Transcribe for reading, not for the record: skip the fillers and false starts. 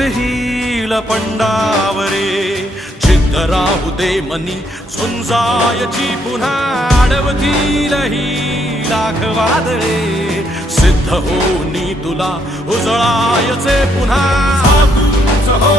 hill पंडावरे जिद्द राहू दे मनी झुंजायची पुन्हा अडवतील ही लाख वादळे सिद्ध होनी तुला उजळायचे पुन्हा हो